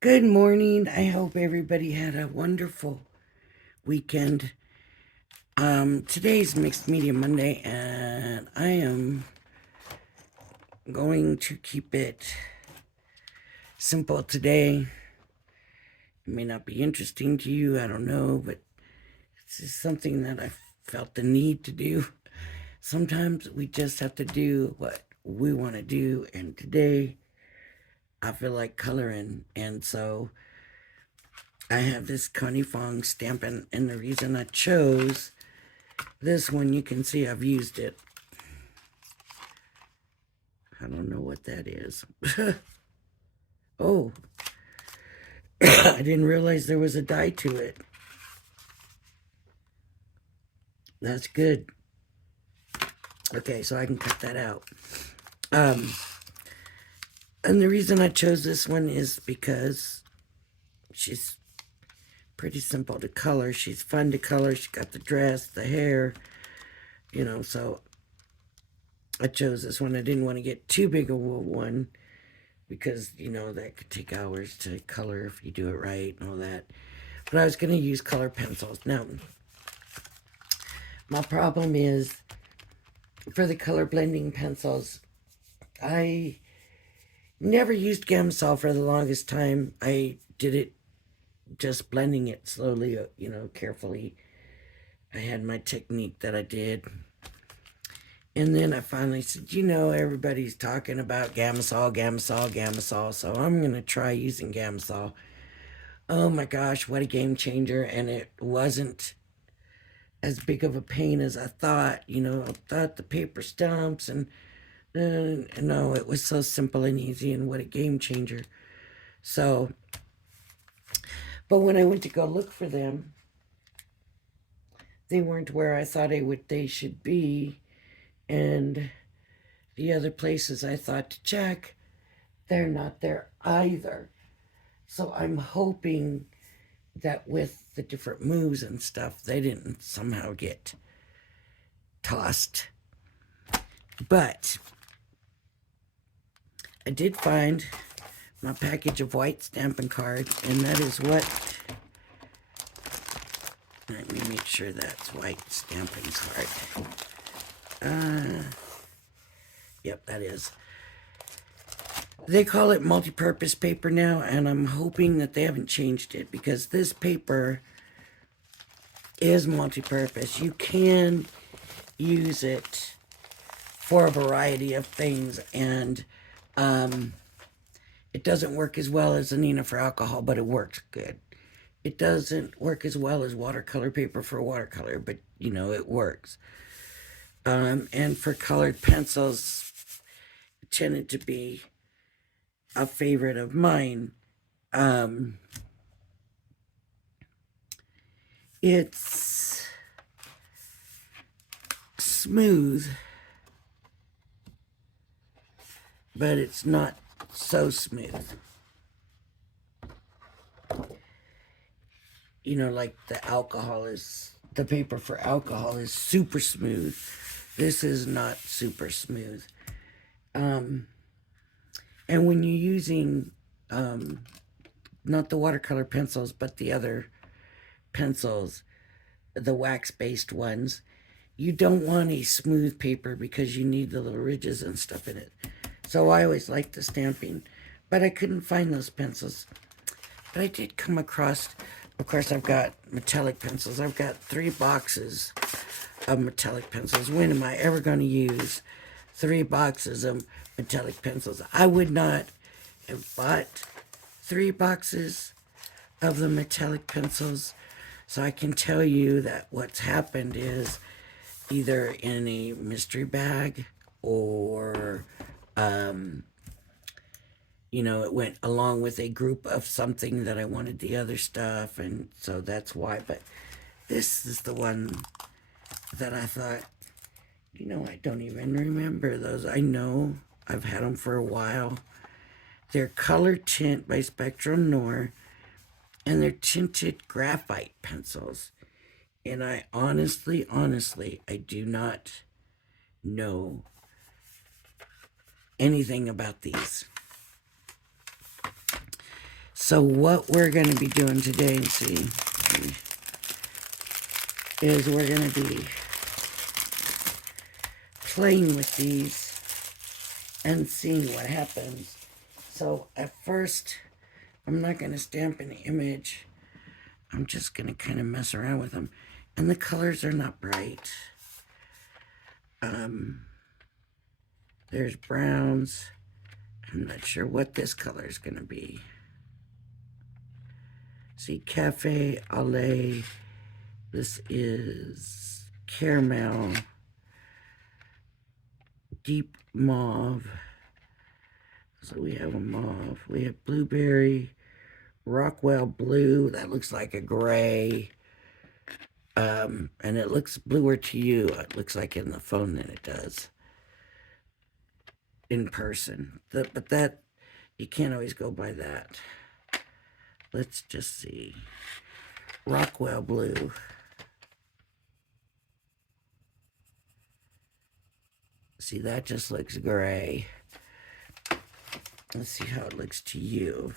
Good morning. I hope everybody had a wonderful weekend. Today's Mixed Media Monday, and I am going to keep it simple today. It may not be interesting to you, I don't know, but it's just something that I felt the need to do. Sometimes we just have to do what we want to do, and today I feel like coloring, and so I have this Connie Fong stamping, and the reason I chose this one, you can see I've used it. I don't know what that is. Oh, I didn't realize there was a dye to it. That's good. Okay, so I can cut that out. Um, and the reason I chose this one is because she's pretty simple to color. She's fun to color. She got the dress, the hair, so I chose this one. I didn't want to get too big a one because, that could take hours to color if you do it right and all that. But I was going to use color pencils. Now, my problem is for the color blending pencils, I never used Gamsol for the longest time. I did it just blending it slowly, carefully. I had my technique that I did. And then I finally said, everybody's talking about Gamsol, so I'm going to try using Gamsol. Oh my gosh, what a game changer. And it wasn't as big of a pain as I thought. I thought the paper stumps and no, it was so simple and easy, and what a game changer. So, but when I went to go look for them, they weren't where I thought they should be, and the other places I thought to check, they're not there either. So I'm hoping that with the different moves and stuff, they didn't somehow get tossed. But I did find my package of white stamping cards, and that is what. Let me make sure that's white stamping card. Yep, that is. They call it multi-purpose paper now, and I'm hoping that they haven't changed it because this paper is multi-purpose. You can use it for a variety of things, and it doesn't work as well as Anina for alcohol, but it works good. It doesn't work as well as watercolor paper for watercolor, but it works. And for colored pencils, it tended to be a favorite of mine. It's smooth, but it's not so smooth. Like the paper for alcohol is super smooth. This is not super smooth. And when you're using, not the watercolor pencils, but the other pencils, the wax-based ones, you don't want a smooth paper because you need the little ridges and stuff in it. So I always liked the stamping, but I couldn't find those pencils. But I did come across, of course, I've got metallic pencils. I've got 3 boxes of metallic pencils. When am I ever going to use 3 boxes of metallic pencils? I would not have bought 3 boxes of the metallic pencils. So I can tell you that what's happened is either in a mystery bag or it went along with a group of something that I wanted the other stuff, and so that's why. But this is the one that I thought, I don't even remember those. I know I've had them for a while. They're Color Tint by Spectrum Noir, and they're tinted graphite pencils. And I honestly, I do not know anything about these. So what we're going to be doing today, is we're going to be playing with these and seeing what happens. So at first, I'm not going to stamp an image. I'm just going to kind of mess around with them. And the colors are not bright. There's browns. I'm not sure what this color is going to be. See, cafe au lait. This is caramel. Deep mauve. So we have a mauve. We have blueberry. Rockwell blue. That looks like a gray. And it looks bluer to you. It looks like in the phone than it does in person. But that, you can't always go by that. Let's just see. Rockwell blue. See, that just looks gray. Let's see how it looks to you.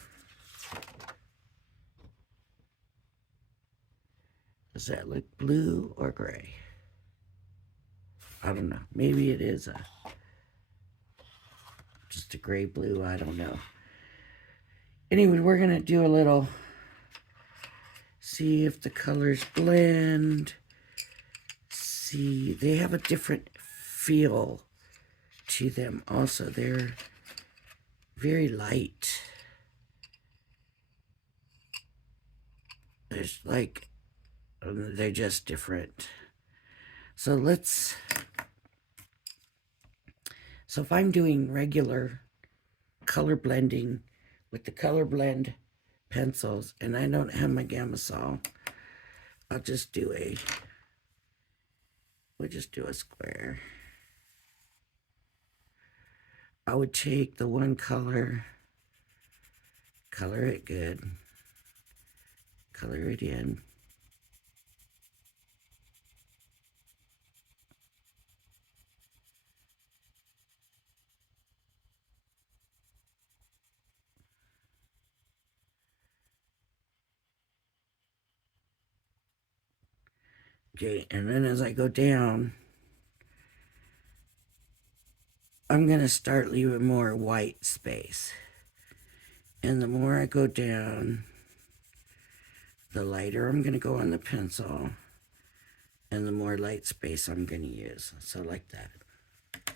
Does that look blue or gray? I don't know. Maybe it is just a gray blue. I don't know. Anyway, we're going to do a little, see if the colors blend. See, they have a different feel to them also. They're very light. There's like, they're just different. So if I'm doing regular color blending with the color blend pencils and I don't have my Gamma Sol, I'll just do we'll just do a square. I would take the one color, color it good, color it in. Okay, and then as I go down, I'm going to start leaving more white space. And the more I go down, the lighter I'm going to go on the pencil, and the more light space I'm going to use. So like that.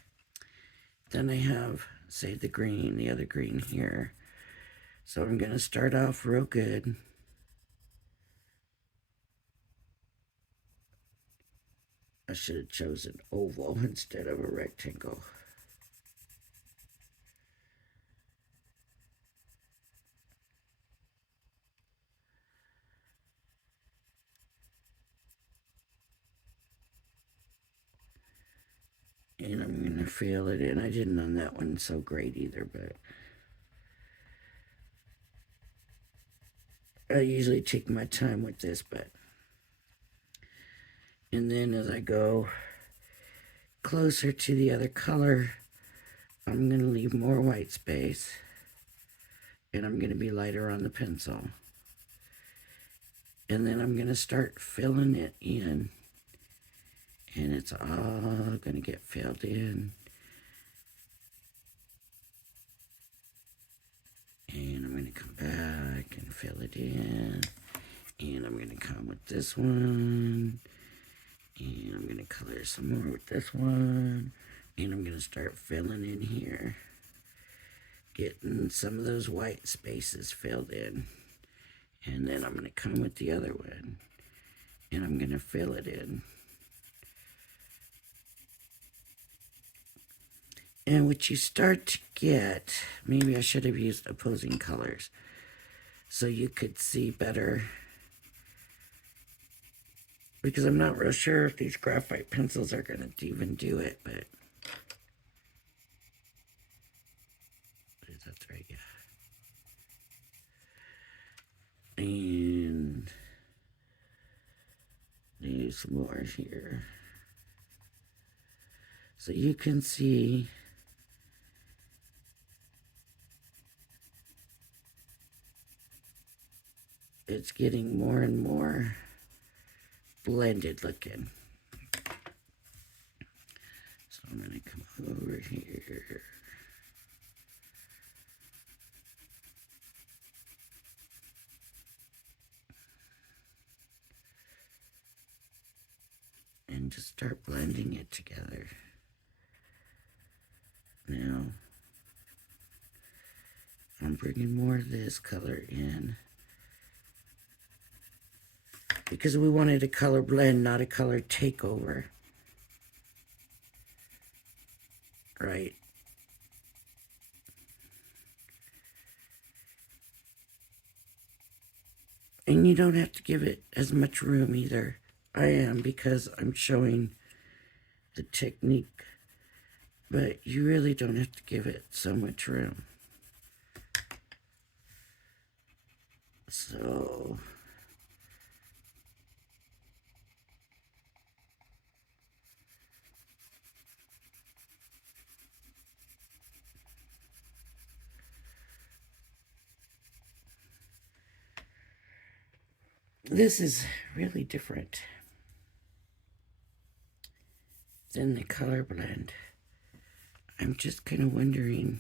Then I have, say, the green, the other green here. So I'm going to start off real good. I should have chosen oval instead of a rectangle. And I'm going to fill it in. I didn't on that one so great either, but I usually take my time with this, but. And then as I go closer to the other color, I'm going to leave more white space. And I'm going to be lighter on the pencil. And then I'm going to start filling it in. And it's all going to get filled in. And I'm going to come back and fill it in. And I'm going to come with this one. And I'm going to color some more with this one. And I'm going to start filling in here. Getting some of those white spaces filled in. And then I'm going to come with the other one. And I'm going to fill it in. And what you start to get, maybe I should have used opposing colors so you could see better. Because I'm not real sure if these graphite pencils are going to even do it, but that's right, yeah. And there's some more here. So you can see it's getting more and more blended looking. So I'm going to come over here. And just start blending it together. Now, I'm bringing more of this color in because we wanted a color blend, not a color takeover. Right? And you don't have to give it as much room either. I am, because I'm showing the technique. But you really don't have to give it so much room. So this is really different than the color blend. I'm just kind of wondering,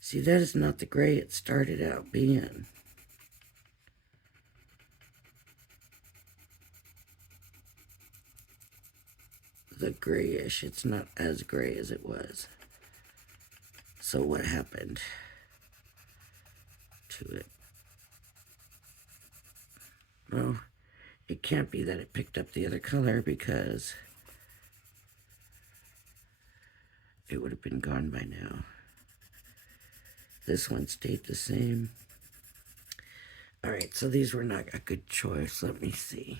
see, that is not the gray it started out being. The grayish, it's not as gray as it was. So what happened to it? Well, it can't be that it picked up the other color, because it would have been gone by now. This one stayed the same. All right, so these were not a good choice. Let me see.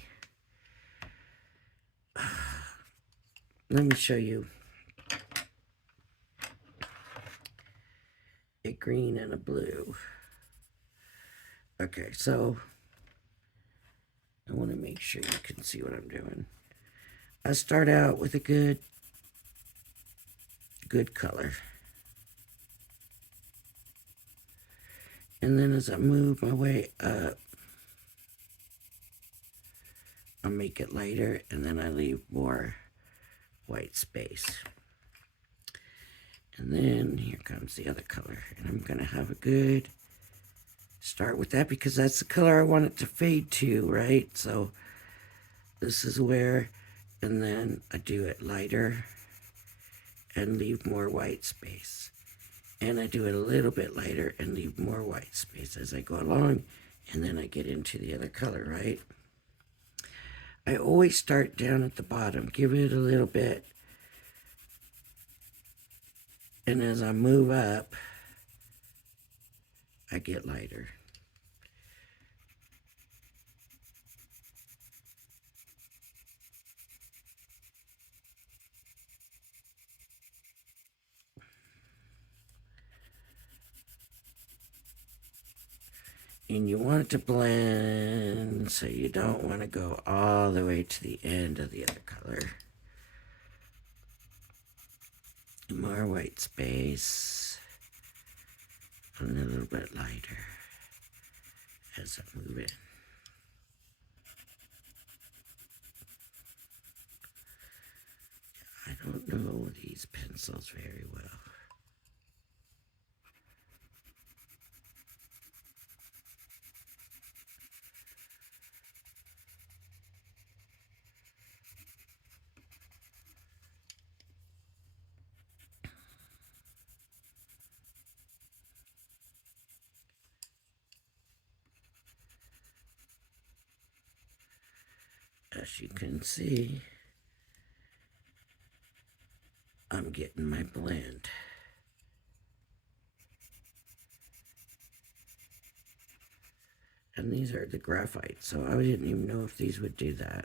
Let me show you a green and a blue. Okay, so I want to make sure you can see what I'm doing. I start out with a good color. And then as I move my way up, I make it lighter, and then I leave more white space. And then here comes the other color. And I'm going to have a good start with that, because that's the color I want it to fade to, right? So this is where, and then I do it lighter and leave more white space. And I do it a little bit lighter and leave more white space as I go along. And then I get into the other color, right? I always start down at the bottom, give it a little bit. And as I move up, I get lighter. And you want it to blend, so you don't want to go all the way to the end of the other color. More white space, and a little bit lighter as I move in. I don't know these pencils very well. As you can see, I'm getting my blend. And these are the graphite, so I didn't even know if these would do that.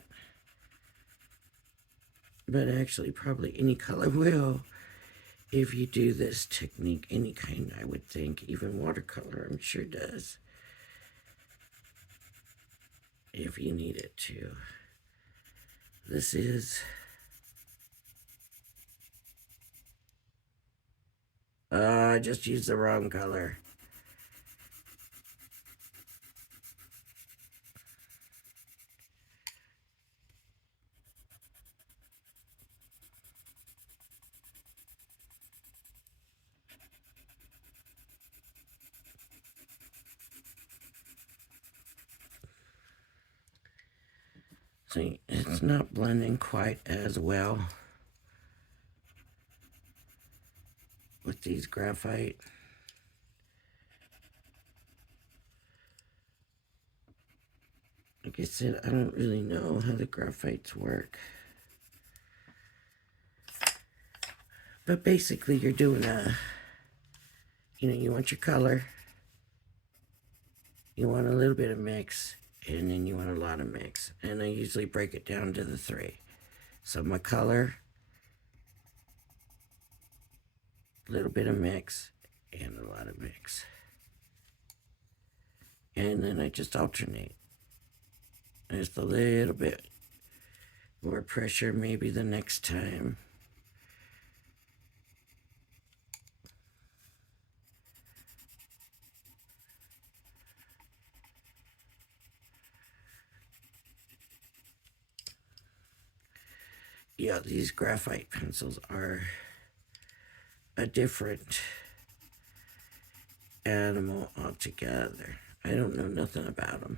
But actually, probably any color will if you do this technique. Any kind, I would think. Even watercolor, I'm sure does. If you need it to. This is I just used the wrong color. See, it's not blending quite as well with these graphite. Like I said, I don't really know how the graphites work. But basically, you're doing you want your color, you want a little bit of mix, and then you want a lot of mix. And I usually break it down to the 3. So my color, a little bit of mix, and a lot of mix. And then I just alternate. Just a little bit more pressure maybe the next time. Yeah, these graphite pencils are a different animal altogether. I don't know nothing about them.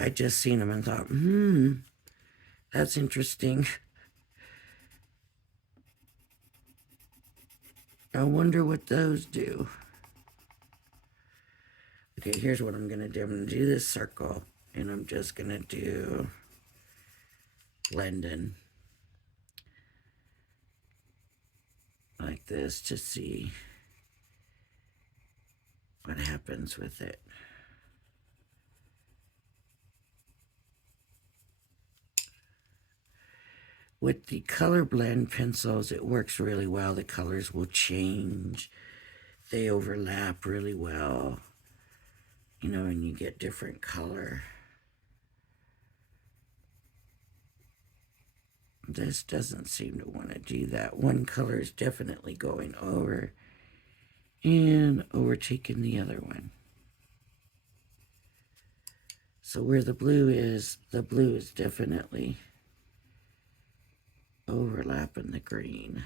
I just seen them and thought, that's interesting. I wonder what those do. Okay, here's what I'm gonna do. I'm gonna do this circle, and I'm just gonna do blending like this to see what happens with it. With the color blend pencils, it works really well. The colors will change. They overlap really well, and you get different color. This doesn't seem to want to do that. One color is definitely going over and overtaking the other one. So where the blue is definitely overlapping the green.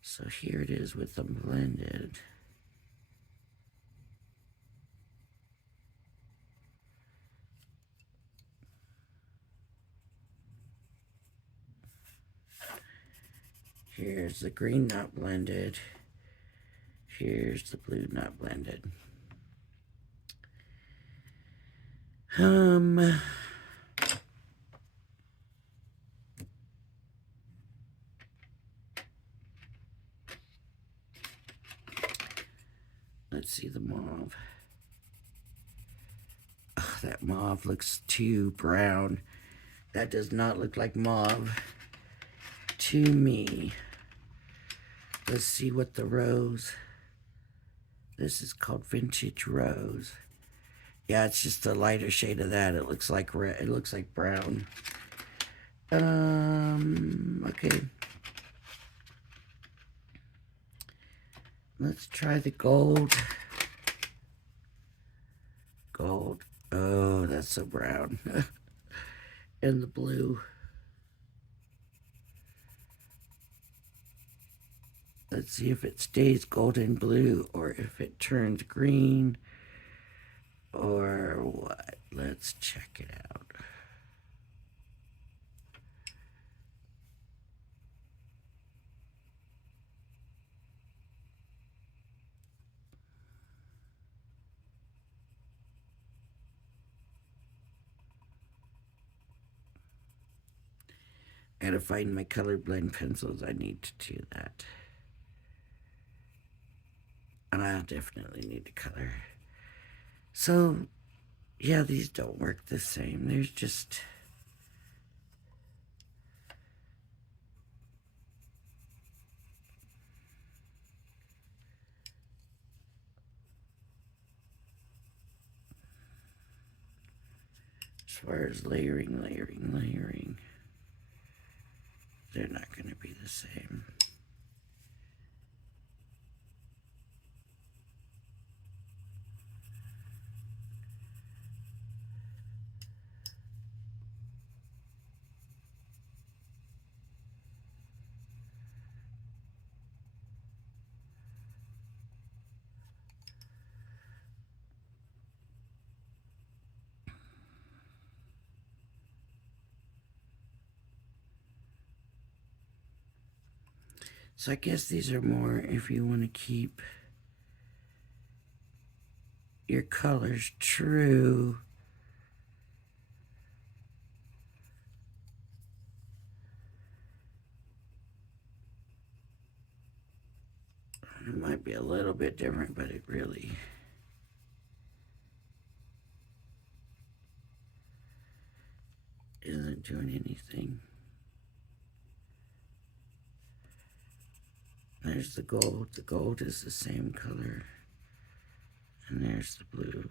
So here it is with them blended. Here's the green not blended. Here's the blue not blended. Let's see the mauve. Oh, that mauve looks too brown. That does not look like mauve to me. Let's see what the rose. This is called vintage rose. Yeah, it's just a lighter shade of that. It looks like red. It looks like brown. Okay. Let's try the gold. Gold. Oh, that's so brown. And the blue. Let's see if it stays golden blue or if it turns green or what. Let's check it out. I gotta find my color blend pencils. I need to do that. And I'll definitely need to color. So, yeah, these don't work the same. There's just... far as layering, they're not going to be the same. So I guess these are more if you want to keep your colors true. It might be a little bit different, but it really isn't doing anything. There's the gold. The gold is the same color. And there's the blue.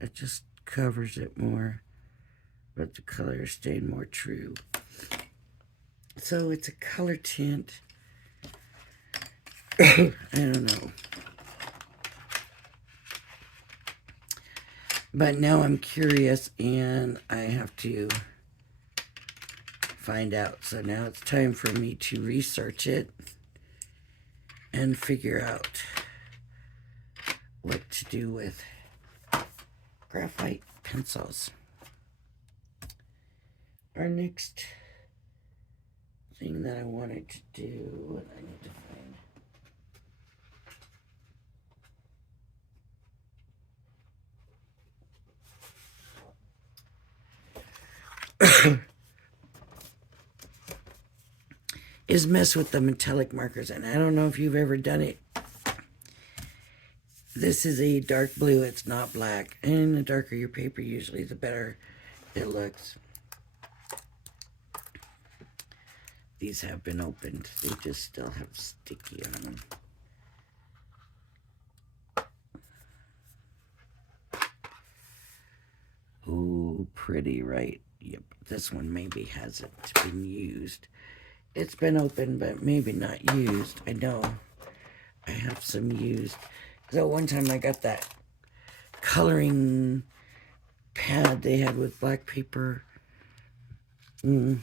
It just covers it more, but the color stayed more true. So it's a color tint. I don't know. But now I'm curious and I have to find out. So now it's time for me to research it and figure out what to do with graphite pencils. Our next thing that I wanted to do, and I need to find is mess with the metallic markers. And I don't know if you've ever done it. This is a dark blue, it's not black. And the darker your paper usually, the better it looks. These have been opened. They just still have sticky on them. Ooh, pretty, right? Yep, this one maybe hasn't been used. It's been open, but maybe not used. I know I have some used. So one time I got that coloring pad they had with black paper. Man,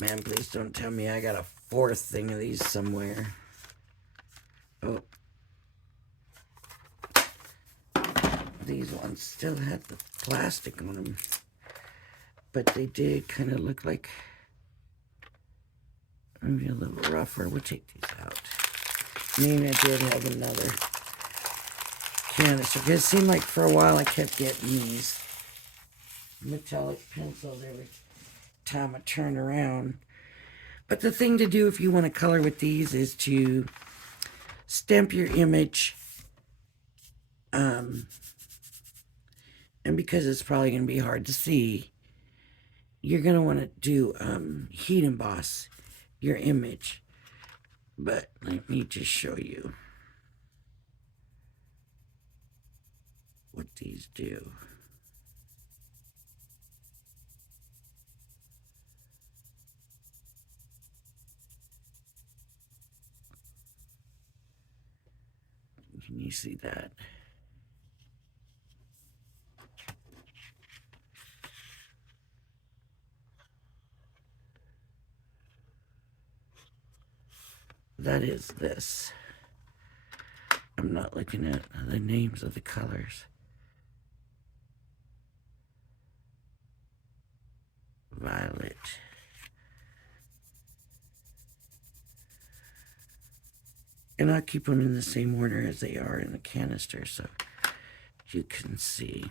please don't tell me I got a fourth thing of these somewhere. Oh. These ones still had the plastic on them. But they did kind of look like maybe a little rougher. We'll take these out. Maybe I did have another canister. Because it seemed like for a while I kept getting these metallic pencils every time I turn around. But the thing to do if you want to color with these is to stamp your image. And because it's probably going to be hard to see, you're going to want to do heat emboss your image. But let me just show you what these do. Can you see that? That is this. I'm not looking at the names of the colors. Violet. And I'll keep them in the same order as they are in the canister so you can see.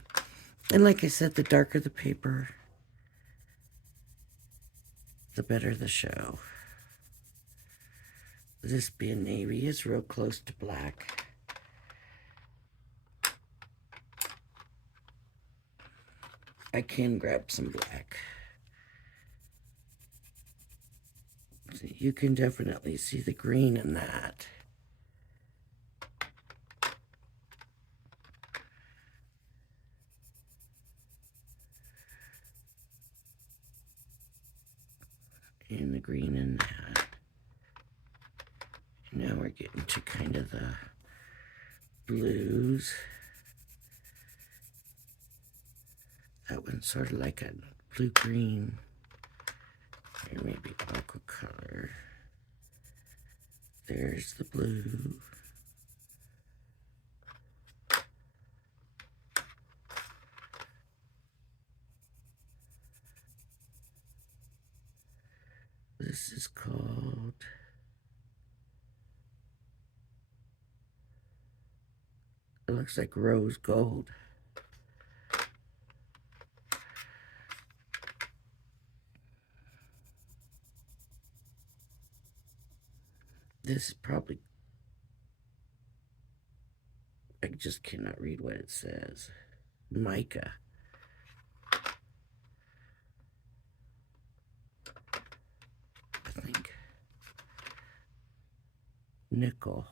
And like I said, the darker the paper, the better the show. This being navy is real close to black. I can grab some black. you can definitely see the green in that. And the green in that. Now we're getting to kind of the blues. That one's sort of like a blue-green, or maybe aqua color. There's the blue. This is called it looks like rose gold. This is probably, I just cannot read what it says. Mica. I think. Nickel.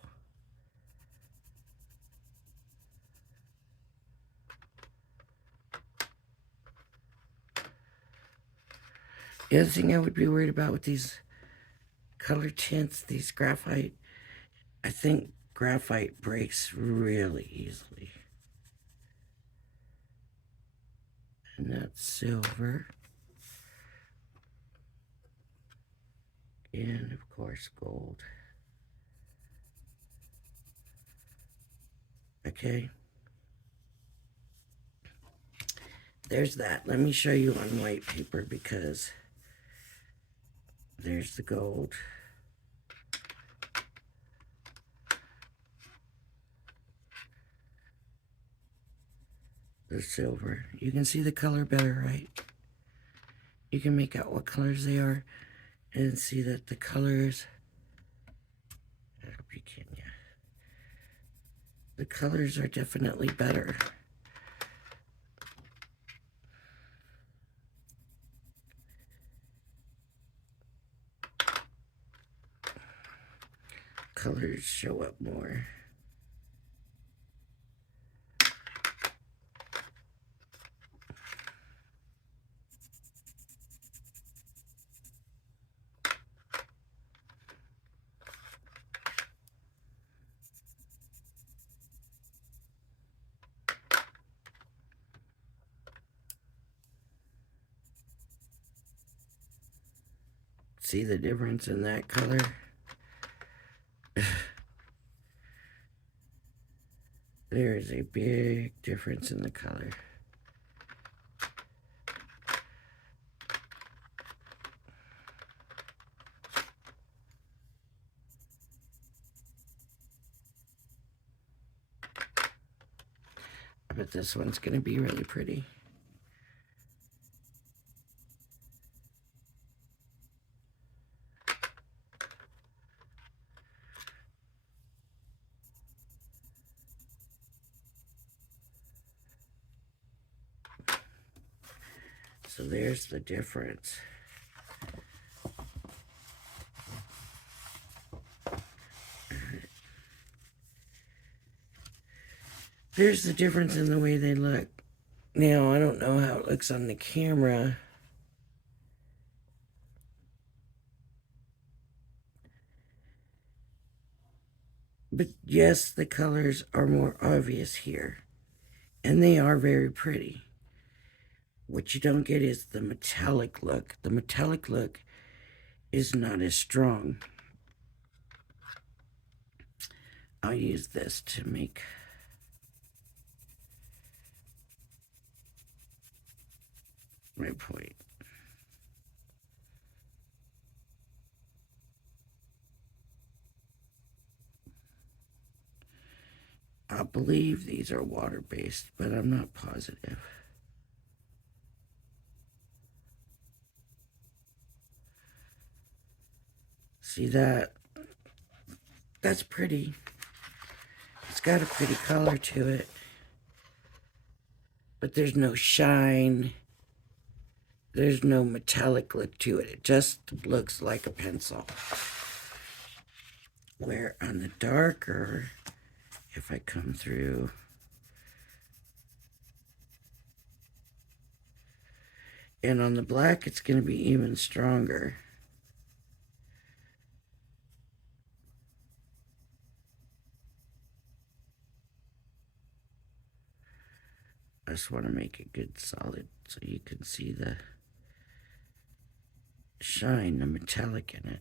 The other thing I would be worried about with these color tints, these graphite, I think graphite breaks really easily. And that's silver. And of course gold. Okay. There's that. Let me show you on white paper because there's the gold. The silver. You can see the color better, right? You can make out what colors they are and see that the colors, I hope you can, yeah. The colors are definitely better. Colors show up more. See the difference in that color? There is a big difference in the color. I bet this one's going to be really pretty. So there's the difference. There's the difference in the way they look. Now, I don't know how it looks on the camera. But yes, the colors are more obvious here. And they are very pretty. What you don't get is the metallic look. The metallic look is not as strong. I'll use this to make my point. I believe these are water-based, but I'm not positive. See that? That's pretty. It's got a pretty color to it. But there's no shine. there's no metallic look to it. It just looks like a pencil. Where on the darker, if I come through, and on the black, it's going to be even stronger. I just want to make it good solid so you can see the shine, the metallic in it.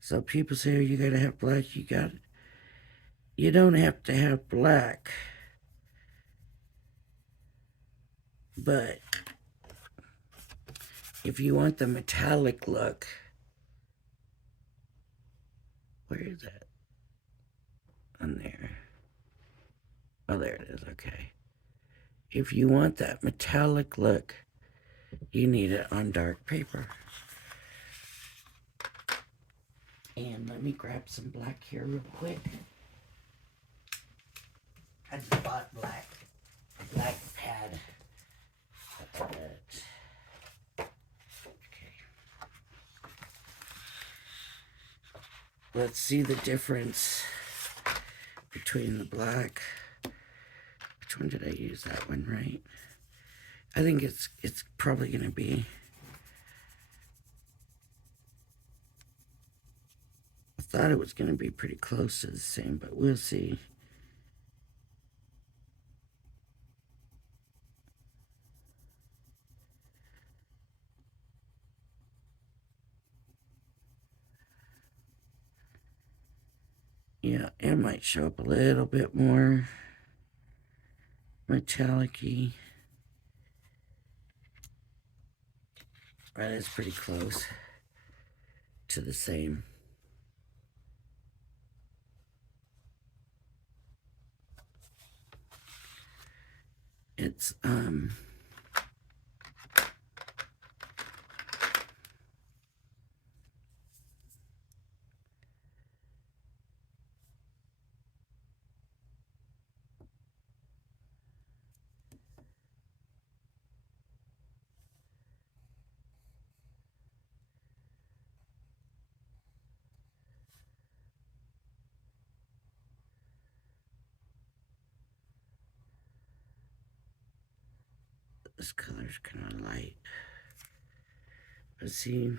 So people say, oh, you gotta have black, you don't have to have black. But if you want the metallic look, where is that? On there. Oh, there it is, okay. If you want that metallic look, you need it on dark paper. And let me grab some black here real quick. I just bought a black pad. Okay. Let's see the difference between the black. Which one did I use? That one, right? I think it's probably going to be, I thought it was going to be pretty close to the same, but we'll see. Yeah, it might show up a little bit more metallic-y. But it's pretty close to the same. It's this color's kind of light. Let's see,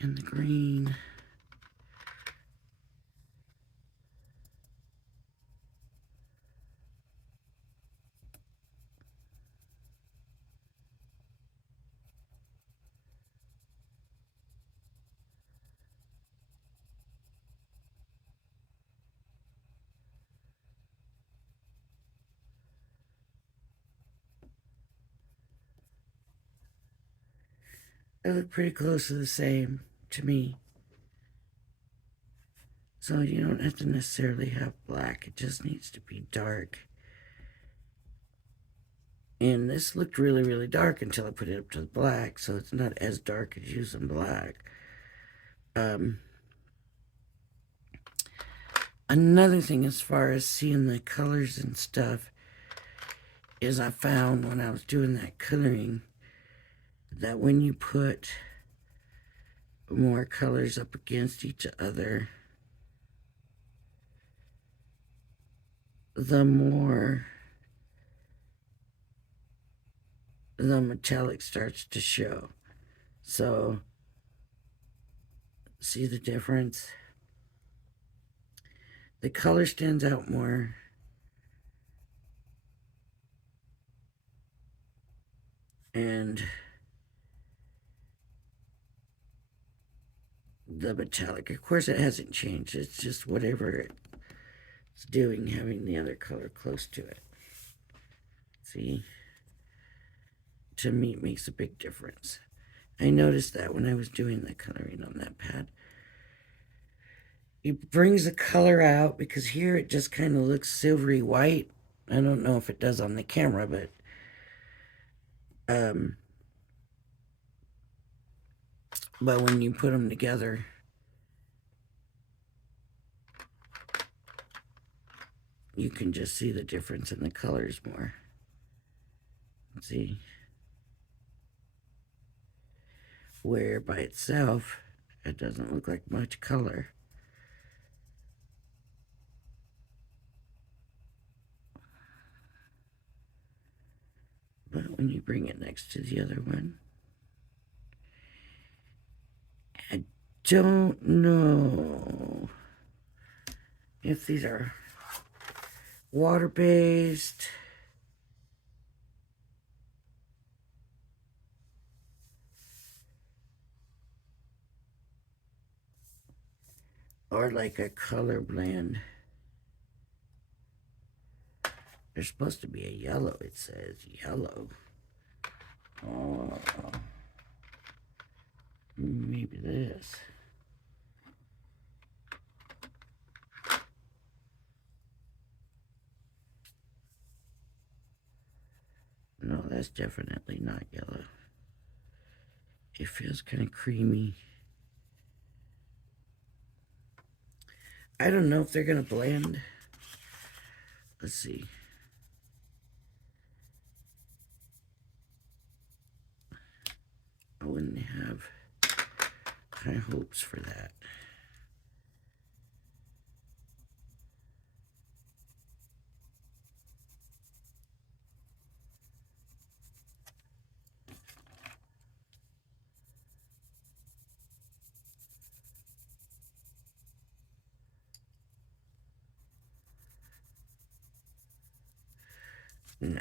in the green. They look pretty close to the same to me. So you don't have to necessarily have black. It just needs to be dark. And this looked really, really dark until I put it up to the black, so it's not as dark as using black. Another thing as far as seeing the colors and stuff is I found when I was doing that coloring that when you put more colors up against each other, the more the metallic starts to show. So, see the difference? The color stands out more. And the metallic, of course, it hasn't changed. It's just whatever it's doing, having the other color close to it. See? To me, it makes a big difference. I noticed that when I was doing the coloring on that pad. It brings the color out because here it just kind of looks silvery white. I don't know if it does on the camera, but when you put them together, you can just see the difference in the colors more. See? Where by itself, it doesn't look like much color. But when you bring it next to the other one, I don't know if these are water-based. Or like a color blend. There's supposed to be a yellow, it says yellow. Oh, maybe this. No, that's definitely not yellow. It feels kind of creamy. I don't know if they're going to blend. Let's see. I wouldn't have high hopes for that. Nah.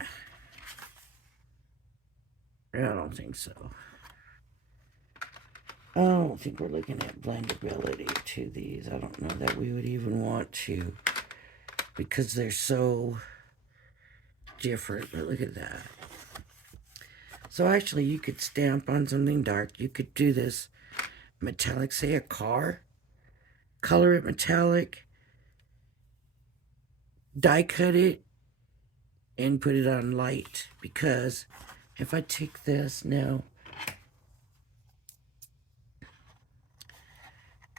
I don't think so. I don't think we're looking at blendability to these. I don't know that we would even want to, because they're so different. But look at that. So actually, you could stamp on something dark. You could do this metallic, say a car, color it metallic, die cut it, and put it on light. Because if I take this now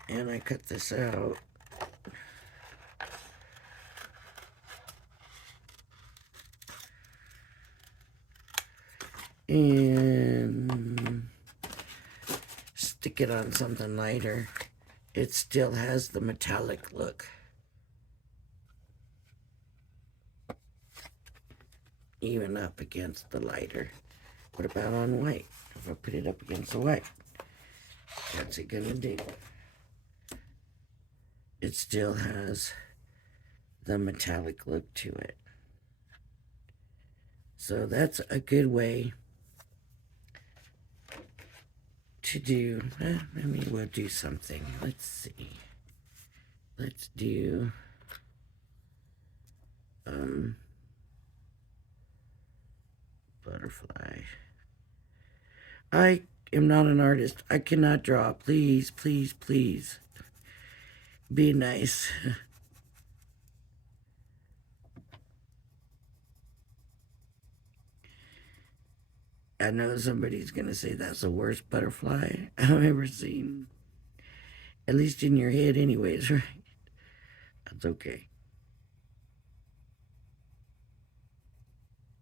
and I cut this out, and stick it on something lighter, it still has the metallic look. Even up against the lighter. What about on white? If I put it up against the white, what's it gonna do? It still has the metallic look to it. So that's a good way to do. Maybe we'll do something. Let's see. Let's do butterfly. I am not an artist. I cannot draw. Please, please, please. Be nice. I know somebody's gonna say that's the worst butterfly I've ever seen. At least in your head anyways, right? That's okay.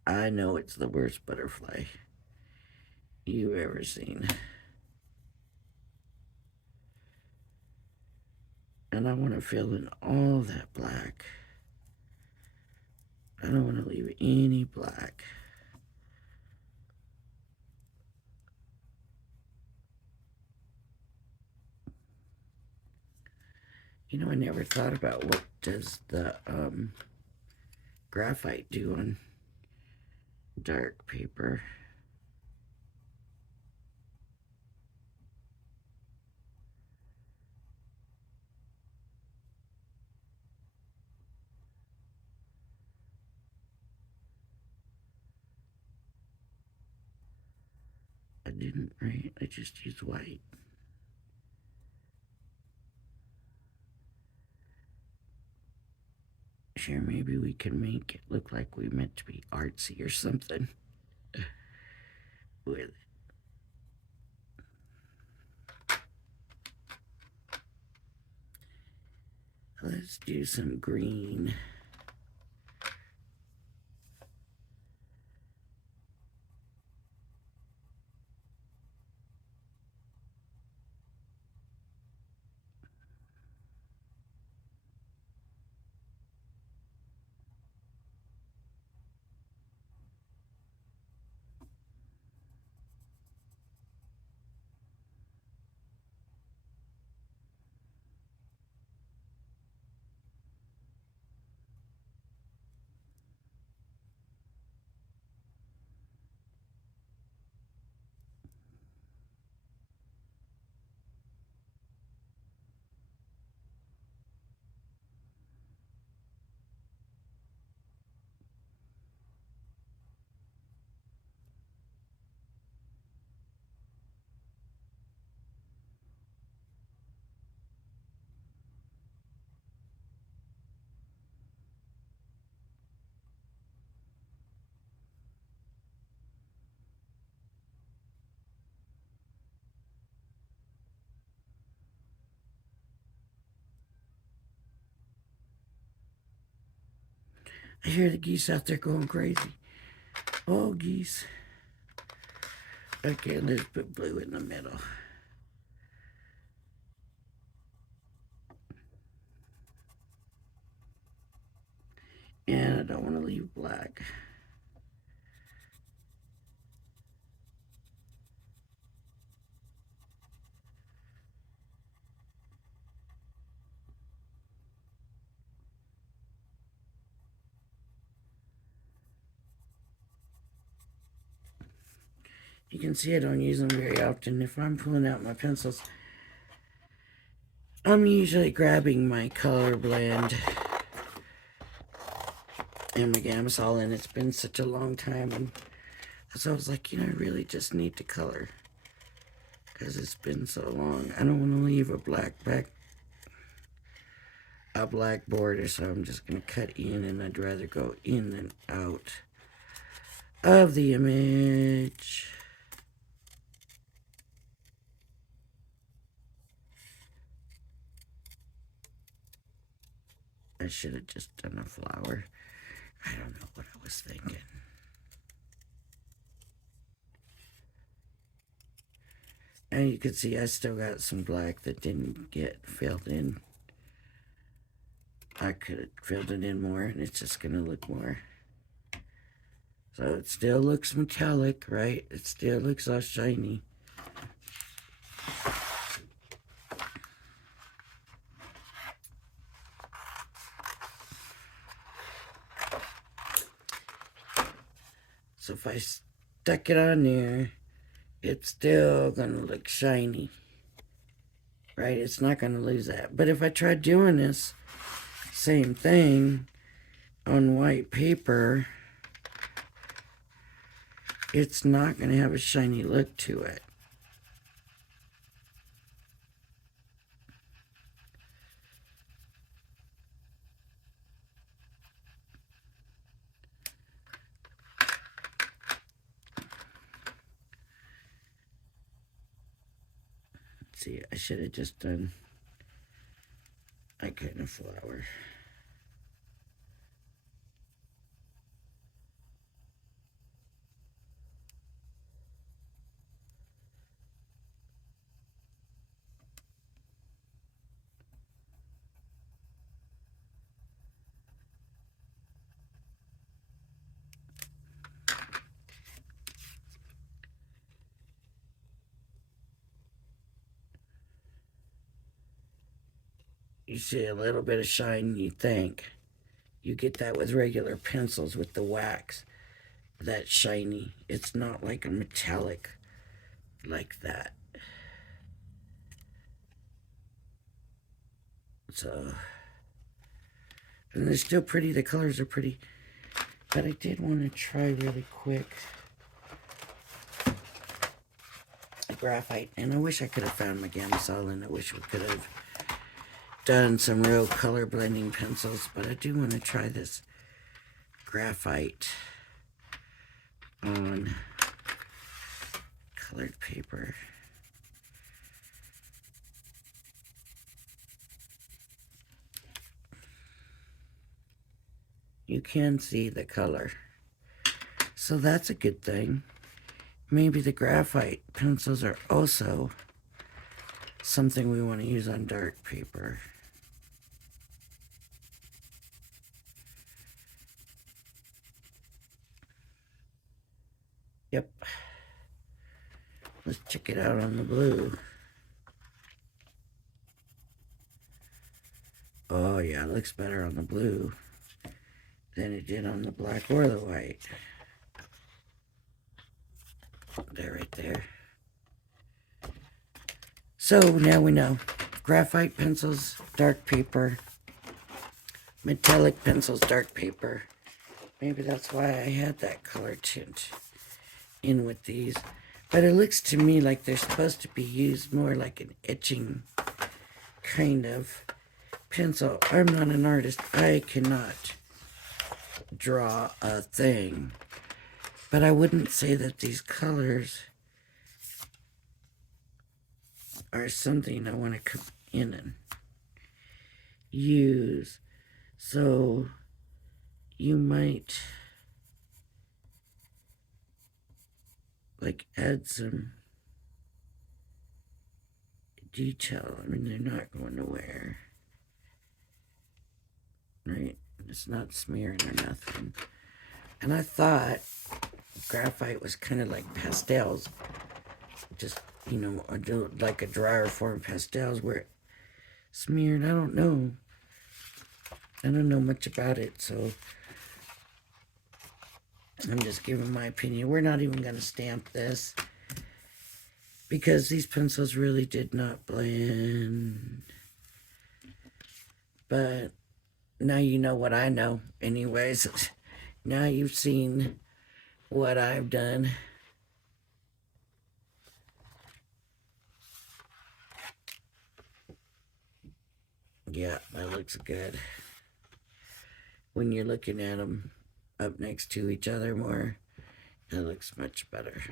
I know it's the worst butterfly you've ever seen. And I want to fill in all that black. I don't want to leave any black. You know, I never thought about what does the graphite do on dark paper. I didn't, right? I just used white. Sure, maybe we can make it look like we meant to be artsy or something with it. Let's do some green. I hear the geese out there going crazy. Oh, geese. Okay, let's put blue in the middle. And I don't want to leave black. You can see I don't use them very often. If I'm pulling out my pencils, I'm usually grabbing my color blend and my Gamsol, and it's been such a long time. And so I was like, I really just need to color because it's been so long. I don't want to leave a black border, so I'm just going to cut in, and I'd rather go in than out of the image. I should have just done a flower. I don't know what I was thinking. And you can see I still got some black that didn't get filled in. I could have filled it in more, and it's just going to look more. So it still looks metallic, right? It still looks all shiny. So if I stuck it on there, it's still going to look shiny, right? It's not going to lose that. But if I try doing this same thing on white paper, it's not going to have a shiny look to it. See, I should have just done a kind of flower. You see a little bit of shine, you think. You get that with regular pencils with the wax. That shiny. It's not like a metallic like that. So, and they're still pretty. The colors are pretty. But I did want to try really quick a graphite. And I wish I could have found my Gamsol, and I wish we could have done some real color blending pencils. But I do want to try this graphite on colored paper. You can see the color. So that's a good thing. Maybe the graphite pencils are also something we want to use on dark paper. Yep. Let's check it out on the blue. Oh yeah, it looks better on the blue than it did on the black or the white. There, right there. So now we know. Graphite pencils, dark paper. Metallic pencils, dark paper. Maybe that's why I had that color tint in with these. But it looks to me like they're supposed to be used more like an etching kind of pencil. I'm not an artist. I cannot draw a thing. But I wouldn't say that these colors are something I want to come in and use. So you might like add some detail. I mean, they're not going nowhere, right? It's not smearing or nothing. And I thought graphite was kind of like pastels, just, you know, like a drier form of pastels where it smeared. I don't know. I don't know much about it, so I'm just giving my opinion. We're not even going to stamp this because these pencils really did not blend. But now you know what I know. Anyways, now you've seen what I've done. Yeah, that looks good. When you're looking at them up next to each other more, it looks much better.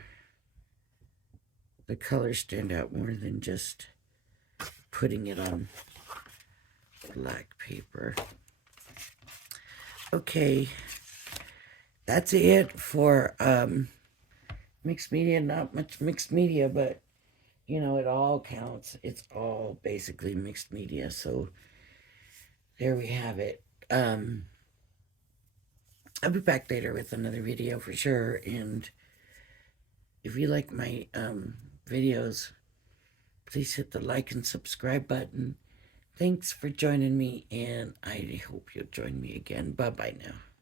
The colors stand out more than just putting it on black paper. Okay, that's it for mixed media. Not much mixed media, but you know, it all counts. It's all basically mixed media. So there we have it. I'll be back later with another video for sure. And if you like my videos, please hit the like and subscribe button. Thanks for joining me, and I hope you'll join me again. Bye-bye now.